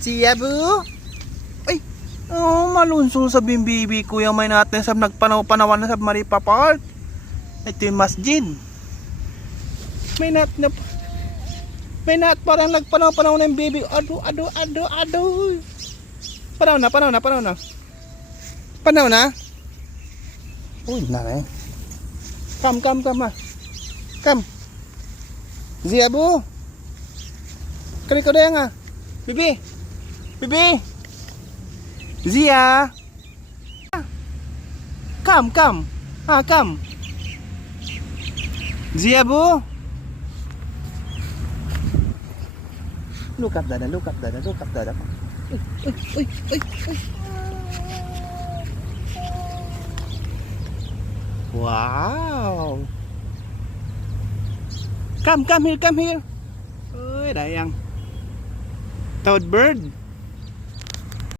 Siya bu? Ay, oh, malunso sa bimbibi kuya may natin sa nagpanaw-panawan na sa Maripa Park. Ito yung masjid. May nat parang nagpanaw-panaw na yung baby. Ado. Panaw na. Uy, na eh. Come ha. Come. Zia bu. Kali ko dayang ah. Bibi. Zia. Come. Come. Zia bu. Look up dada. Uy. Wow. Come here. Uy, dayang. Toad bird.